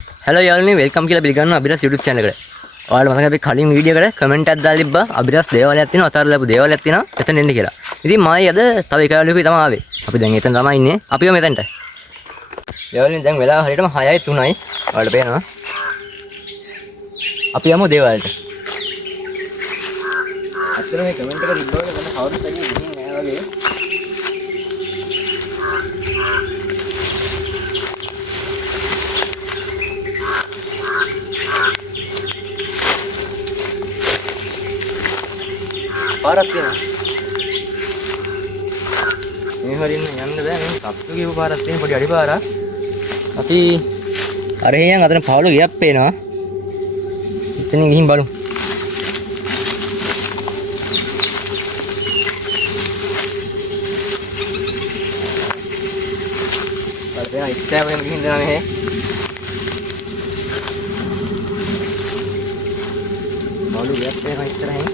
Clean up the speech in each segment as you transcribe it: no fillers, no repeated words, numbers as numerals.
Hello යාළුවනේ welcome කියලා පිළිගන්නවා අබිරස් YouTube channel එකට. ඔයාලට මතකයි අපි කලින් වීඩියෝ එකට කමෙන්ට් එකක් දාලා තිබ්බා අබිරස් දේවාලයක් තියෙනවා අතාරලා දාපු දේවාලයක් තියෙනවා එතන එන්න කියලා. ඉතින් මායි අද තව එක යාළුවෙකුයි තමයි ආවේ. අපි දැන් එතන තමයි ඉන්නේ. අපිව මෙතනට. යාළුවනේ දැන් වෙලාව හරියටම 6:03යි. ඔයාලට පේනවා. අපි යමු දේවාලයට. අතන මේ කමෙන්ට් එක තිබ්බොත් මම කවුරුත් ඇගේ ගිහින් නෑ වගේ. පාරක් තියෙනවා. මේ හරින්න යන්න බෑ මේ කප්පු කියපු පාරක් තියෙන පොඩි අඩි පාරක්. අපි අරහෙන් අතන පාවල ගියක් පේනවා. එතනින් ගිහින් බලමු. බලන්න ඉස්සරහම ගිහින් දෙනවා මේ. පාවල ගියක් පේනවා ඉස්සරහින්.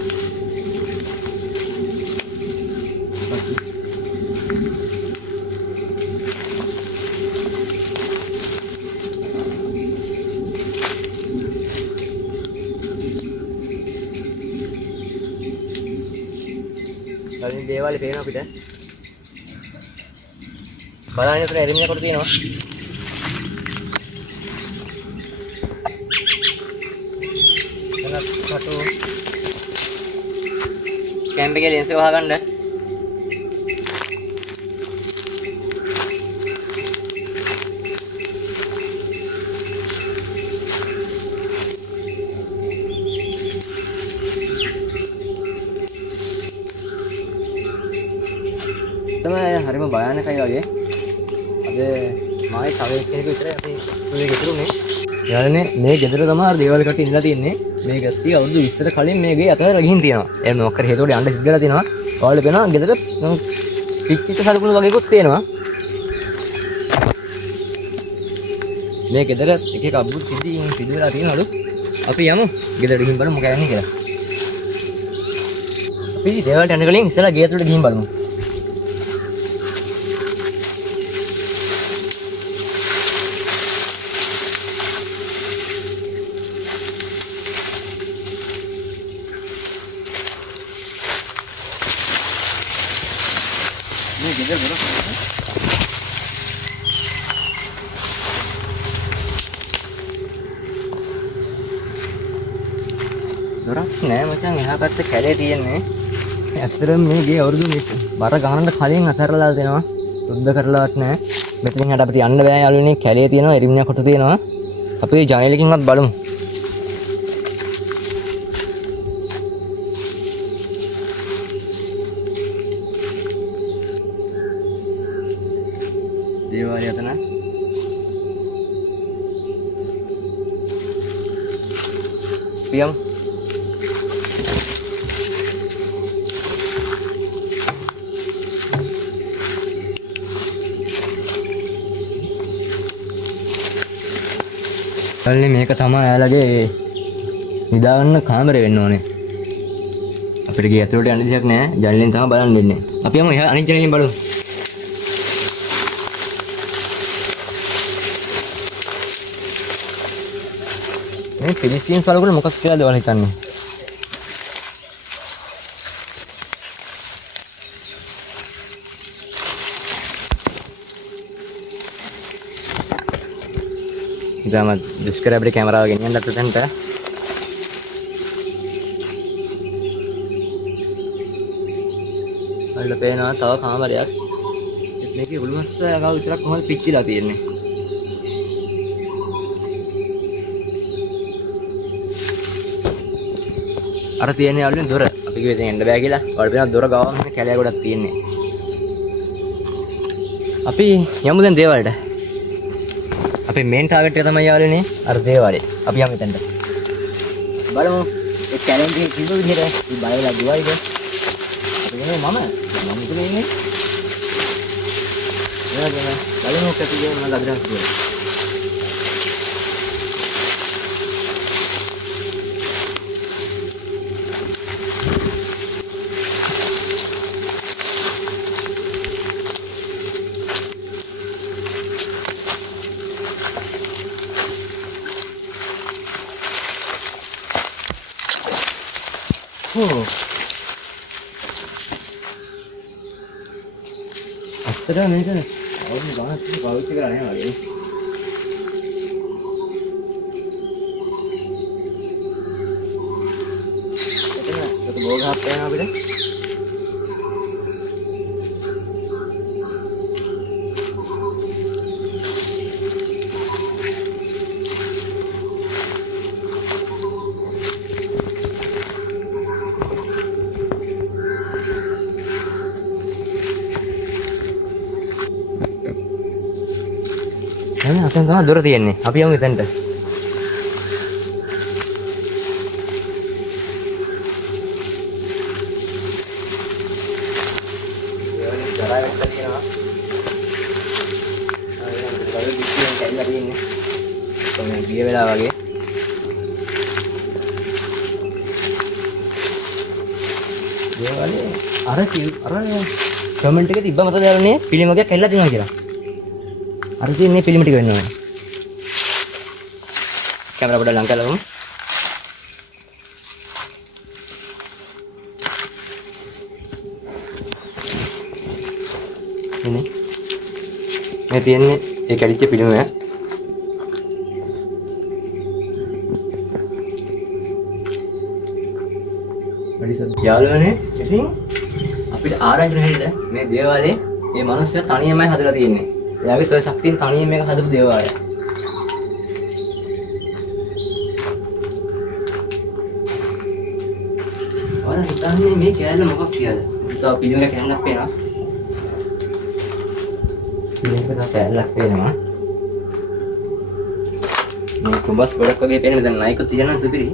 කලින් දේවාලේ පේනවා අපිට. බලන්න උතන එරිමියා කොට තියෙනවා. එනත් කටු කැම්ප් එකේ ලෙන්ස් එක වහගන්න. තමයි හරිම භයානකයි වගේ. අද මායි තව එක්කෙනෙක් විතරයි අපි මේ ගෙදරුනේ. යාළුවනේ මේ ගෙදර තමයි අර දේවල් කට ඉඳලා තින්නේ. මේ ගැස්ටි අවුරුදු 20ට කලින් මේ ගේ අතර ගිහින් තියෙනවා. එහෙනම් මොකක් හරි හේතුවකට යන්න සිද්ධ වෙලා තියෙනවා. ඔයාලට පේනවා ගෙදර පිච්චිච්ච සලකුණු වගේකුත් තියෙනවා. මේ ගෙදර එක එක අබ්බුත් සිද්ධ වෙලා තියෙනවලු. අපි යමු ගෙදරට ගිහින් බලමු මොකද යන්නේ කියලා. අපි දේවල්ට යන්න කලින් ඉස්සෙල්ලා ගේ ඇතුළට ගිහින් බලමු. මේ ගෙදර දොරක් නෑ මචං එහා පැත්තේ කැලේ තියෙන්නේ. ඇත්තටම මේ ගේ අවුරුදු බර ගහනට කලින් අතහැරලා දෙනවා. සුද්ධ කරලාවත් නෑ. මෙතනින් හට අපිට යන්න බෑ යාළුවනේ. කැලේ තියෙනවා එරිමියා කොට තියෙනවා. අපි ජනේලකින්වත් බලමු. දේවාලය අතන පියම් කල්ලි මේක තමයි එයාලගේ නිදාගන්න කාමරය වෙන්න ඕනේ. අපිට ගේ ඇතුළට යන්න දෙයක් නෑ. ජනලෙන් තමයි බලන්න වෙන්නේ. අපි යමු එහා අනිත් ජනලෙන් බලමු. මේ පිලිස්තීන් සලකුණ මොකක් කියලාද ඔයාලා හිතන්නේ? ඉතින් දුෂ්කර අපේ කැමරාව ගෙනියන්න අතට අල්ල පේනවා තව කාමරයක්. මේකේ උළුමස්ස ගාව විතරක් කොහොමද පිච්චිලා තියෙන්නේ? අර තියෙන යාළුවනේ දොර. අපි කිව්වේ දැන් එන්න බෑ කියලා. ඔයාලට පේනවා දොර ගාවම කැලෑ ගොඩක් තියෙන්නේ. අපි යමු දැන් දේවාලට. අපේ මේන් ටාගට් එක තමයි යාළුවනේ අර දේවාලේ. අපි යමු එතනට. බලමු ඒ කැලෙන් තියෙන කිසිම විදිහට මේ බයලා දුවයිද? අපි කියන්නේ මම මෙතන ඉන්නේ. එයාගෙන බලමු කැටිගේ මම අදහස් කරනවා. අත්තර මේක අවුරුදු ගානක් පාවිච්චි කරලා නැහැ වගේ. එතන බෝග හප් වෙනවා අපිට. අතන තමයි දොර තියෙන්නේ. අපි යමු එතනට. ගිය වෙලාව වගේ දේවාලේ අර කමෙන්ට් එකේ තිබ්බ මතකද යාළුවනේ පිළිම වගේ කැල්ලක් දෙනවා කියලා. අර තියෙන්නේ පිළිම ටික වෙනවා. කැමරා පොඩ්ඩක් ලං කරලා බලමු. එනේ මේ තියෙන්නේ ඒ කැඩිච්ච පිළිම. යාළුවනේ ඉතින් අපිට ආරංචි නැහැද මේ දේවාලේ මේ මිනිස්සු තනියමයි හදලා තියෙන්නේ. එයාගේ සොය ශක්තියෙන් තනියම මේක හදපු දේවාලය. ඔයාලා හිතන්නේ මේ කෑල්ල මොකක් කියලාද? තව පිළිමක කෑල්ලක් පේනවා. පිළිමක තව කෑල්ලක් පේනවා. මේ කුඹස් ගොඩක් වගේ පේනවා. දැන් නයිකෝ තියන සුපිරි.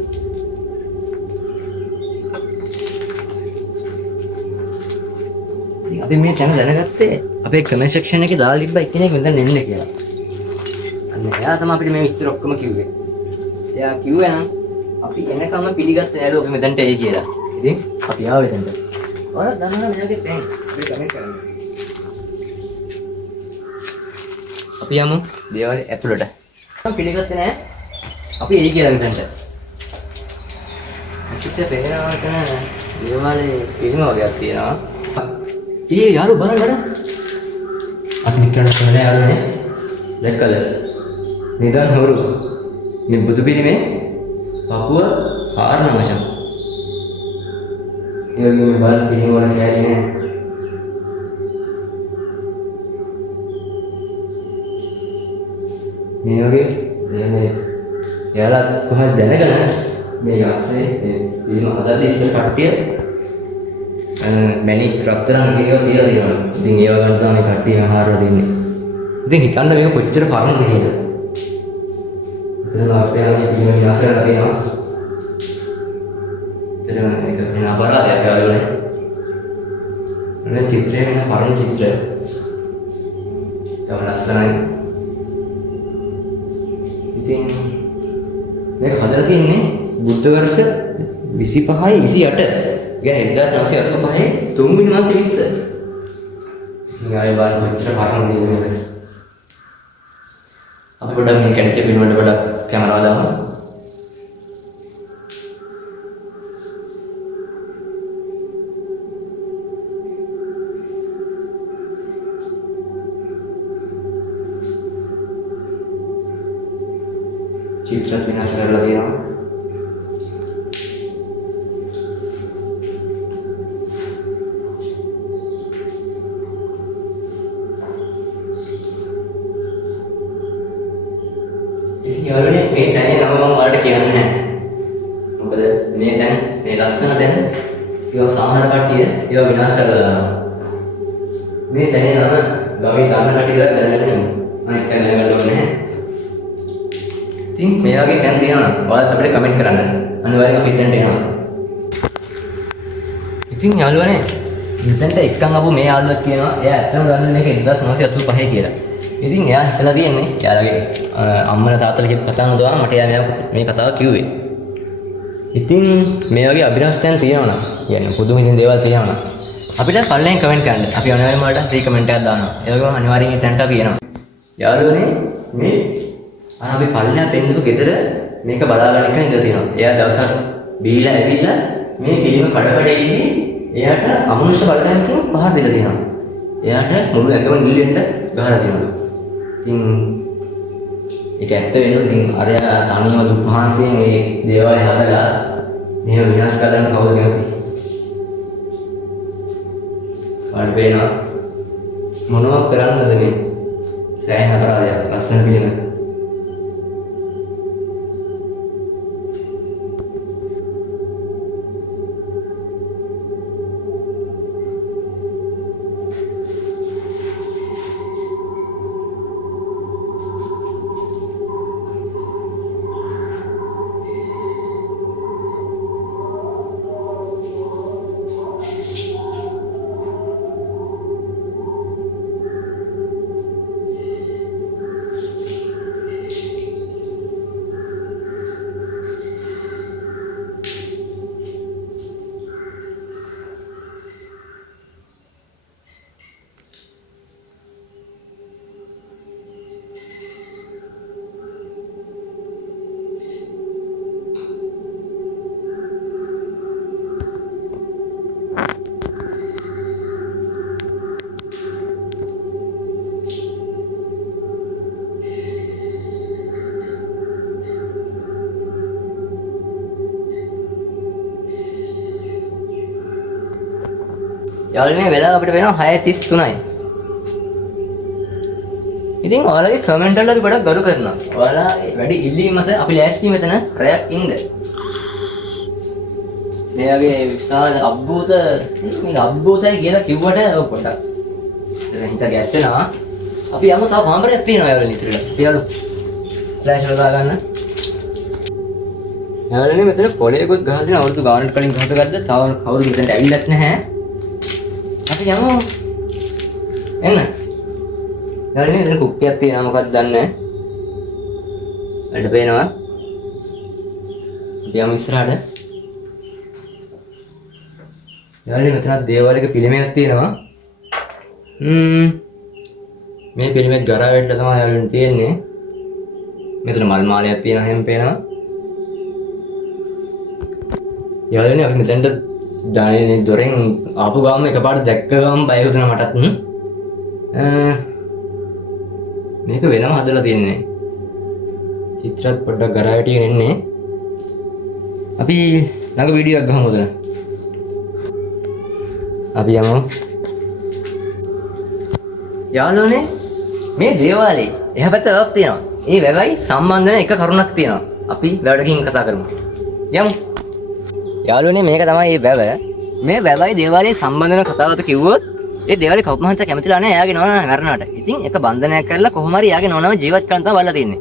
අපි මේ channel දැනගත්තේ අපේ comment section එකේ දාලා තිබ්බා එක්කෙනෙක් මෙතන එන්න කියලා. අන්න එයා තමයි අපිට මේ විස්තර ඔක්කොම කිව්වේ. එයා කිව්වේ නම් අපි එනකම පිළිගත්ත නෑ ලෝකෙ මෙතනට එයි කියලා. ඉතින් අපි ආවෙ එතනට. ඔයාලා දන්නවද මෙයාගේ තැන්? අපි කමෙන්ට් කරන්න. අපි යමු දේවාලේ ඇතුළට. මම පිළිගත්තේ නෑ. අපි එයි කියලා මෙතනට. අපිට පේනවා දේවාලේ පිළිම වගේක් තියෙනවා. යාරු බලන්න අපි නිකන් කරන්නේ යාළුනේ දැක්කද නිදන් හොරු මේ බුදු පිළිමේ පපුව ආරණ මචං ඒ වගේ බලන්න පිළිම වල කෑලි නෑ මේ වගේ මේ යාලා කොහොමද දැනගන්නේ මේ යස්සේ මේ පිළිම හදලා ඉස්සර කට්ටිය මැණික් රත්තරන් වගේ තියලා තියෙනවා. ඉතින් ඒව ගන්න තමයි කට්ටිය ආහාර දෙන්නේ. ඉතින් හිතන්න මේක කොච්චර පරණද කියලා. එතන අපේ ආදී පිළිම විනාශ කරලා තියෙනවා. එතන මේක වෙන අපරාධයක් යාළුවනේ. මේ චිත්‍රය වෙන පරණ චිත්‍රය. තව ලස්සනයි. ඉතින් මේක හදලා තියෙන්නේ බුද්ධ වර්ෂ 25යි 28 කියන්නේ 1985 තුන්වෙනි මාසේ 20. ඉතින් ආයෙ බලන්න කොච්චර පරණ දේවල්ද. අපි පොඩ්ඩක් මේ කැඩිච්ච පිළිම වලට පොඩ්ඩක් කැමරාව දාමු. චිත්‍ර විනාශ කරලා තියෙනවා. යාළුවනේ මේ තැනේ නම මම ඔයාලට කියන්නේ නැහැ. මොකද මේ තැන මේ ලස්සන තැන ඒව සමහර කට්ටිය ඒව විනාශ කරලා දානවා. මේ තැනේ නම ගමේ දාන කට්ටිය දැනගන්න අනිත් තැන දැනගන්න ඕනේ නැහැ. ඉතින් මේ වගේ තැන් තියෙනවා නම් ඔයාලත් අපිට කමෙන්ට් කරන්න. අනිවාර්යෙන් අපි දෙන්නට එනවා. ඉතින් යාළුවනේ මෙතනට එක්කන් ආපු මේ යාළුවත් කියනවා එයා ඇත්තම දන්නේ මේක 1985 කියලා. ඉතින් එයා හිතලා තියෙන්නේ එයාලගේ අම්මලා තාත්තලා කියපු කතාව නෝදවා මට එයා මේ කතාව කිව්වේ. ඉතින් මේ වගේ අභිරහස්තයන් තියෙනවා නම් කියන්නේ පුදුම හිතෙන දේවල් තියෙනවා නම් අපිට පල්ලෙන් කමෙන්ට් කරන්න. අපි අනිවාර්යයෙන්ම වලට ෆ්‍රී කමෙන්ට් එකක් දානවා. ඒ වගේම අනිවාර්යයෙන් එතනට අපි එනවා. යාළුවනේ මේ අපි පල්ලෙන් පෙන්නපු ගෙදර මේක බලාගෙන ඉඳලා තියෙනවා. එයා දවසක් බීලා ඇවිල්ලා මේ පිළිම කඩකඩේදී එයාට අමනුෂ්‍ය බලයන්කින් පහර දෙලා තියෙනවා. එයාට මුළු ඇඟම නිල්ලෙන්න ගහලා තියෙනවා. ඉතින් ඒක ඇත්ත වෙනවා. ඉතින් අරයා තනියම දුක් මහන්සියෙන් මේ දේවාලය හදලා මේව විනාශ කරන්න කවුද කැමති? වඩ වෙනවා. මොනවා කරන්නද මේ? සෑහෙන අපරාධයක් ලස්සන පිළිම. යාළුවනේ වෙලාව අපිට වෙනවා 6:33යි. ඉතින් ඔයාලගේ කමෙන්ට් වල අපි ගොඩක් ගරු කරනවා. ඔයාලා වැඩි ඉල්ලීම් මත අපි ලෑස්ති මෙතන රැයක් ඉන්න. මෙයාගේ විශාල මේ අද්භූතයි කියලා කිව්වට පොඩ්ඩක් හිත ගැස්සෙනවා. අපි යමු තව කාමරයක් තියෙනවා යාළුවනේ ඉතිරිලා. අපි යමු. ෆ්ලෑෂ් එක දාගන්න. යාළුවනේ මෙතන පොලේකුත් ගහලා තියෙන අවුරුදු ගානකට කලින් ගහපු එකක්ද? තව කවුරුත් මෙතනට ඇවිල්ලත් නැහැ. අපි යමු. එන්න. යාළුවනේ මෙතන කුක්කියක් තියෙනවා මොකක්ද දන්නේ නැහැ. වැඩ පේනවා. අපි යමු ඉස්සරහට. යාළුවනේ මෙතන දේවාලයක පිළිමයක් තියෙනවා. මේ පිළිමෙත් ගරා වෙන්න තමයි යාළුවනේ තියෙන්නේ. මෙතන මල් මාලයක් තියෙනවා හැම පේනවා. යාළුවනේ අපි මෙතනට දැනෙන්නේ දොරෙන් ආපු ගාම එකපාරට දැක්ක ගාම බය වුණා මටත්. මේක වෙනම හදලා තියන්නේ. චිත්‍රات පොඩ්ඩක් ගරා වැටිගෙන ඉන්නේ. අපි ළඟ වීඩියෝ එකක් ගහමු උදේ. අපි යමු. යාළුවනේ මේ දේවාලේ එහා පැත්තේ වැවක් තියෙනවා. ඒ වැවයි සම්බන්ධ වෙන එක කරුණක් තියෙනවා. අපි වැවටකින් කතා කරමු. යමු. යාළුවනේ මේක තමයි මේ වැව. මේ වැවයි දේවාලේ සම්බන්ධ වෙන කතාවත කිව්වොත් ඒ දේවාලේ කවුරු මහන්සිය කැමතිලා නැහැ එයාගේ නෝනා මරණාට. ඉතින් එක බන්ධනයක් කරලා කොහොම හරි එයාගේ නෝනාව ජීවත් කරන්න තමයි බලලා තින්නේ.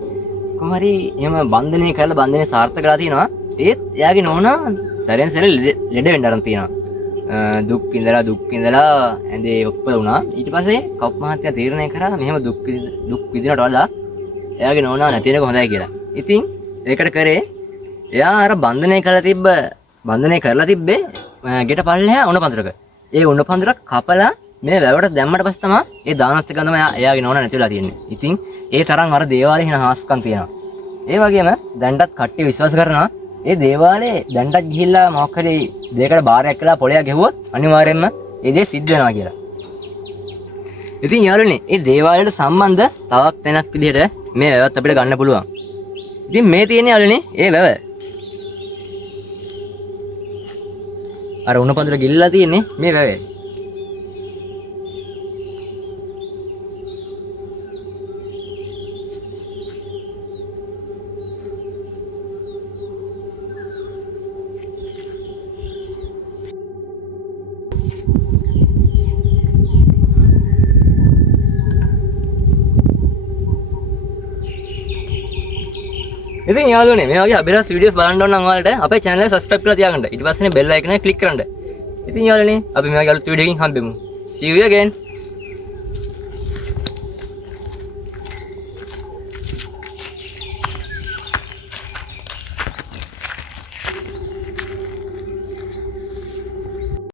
කොහොම හරි එහෙම බන්ධනය කරලා බන්ධනේ සාර්ථක කරලා තිනවා. ඒත් එයාගේ නෝනා සැරෙන් සැර ලෙඩ වෙන්න ආරම්භ තියනවා. දුක් ඉඳලා ඇඳේ ඔක්කොල වුණා. ඊට පස්සේ කවුරු මහන්සිය තීරණය කරා මෙහෙම දුක් විඳිනවට වඩා එයාගේ නෝනා නැති වෙනක හොඳයි කියලා. ඉතින් ඒකට කරේ එයා අර බන්ධනය කරලා තිබ්බේ ගෙට පල්ලෙහා උණ පඳුරක. ඒ උණ පඳුර කපලා මේ වැවට දැම්මට පස්සේ තමයි ඒ දානත් එක තමයි එයාගේ නෝනා නැති වෙලා තියෙන්නේ. ඉතින් ඒ තරම් අර දේවාලේ හින හාස්කම් තියෙනවා. ඒ වගේම දැන්ටත් කට්ටිය විශ්වාස කරනවා ඒ දේවාලේ දැන්ටත් ගිහිල්ලා මොකක් හරි දෙයකට බාරයක් කළා පොළයක් ගෙවුවොත් අනිවාර්යයෙන්ම ඒ දේ සිද්ධ වෙනවා කියලා. ඉතින් යාළුවනේ මේ දේවාලයට සම්බන්ධ තවත් තැනක් විදිහට මේ වැවත් අපිට ගන්න පුළුවන්. ඉතින් මේ තියෙන්නේ යාළුවනේ ඒ වැව. අර උණ පඳුර ගිල්ලලා තියෙන්නේ මේ වැවේ. ඉතින් යාළුවනේ මේ වගේ අභිරහස් වීඩියෝස් බලන්න ඕන නම් ඔයාලට අපේ channel එක subscribe කරලා තියාගන්න. ඊට පස්සේ bell icon එක click කරන්න. ඉතින් යාළුවනේ අපි මේ වගේ අලුත් වීඩියෝ එකකින් හම්බෙමු. See you again.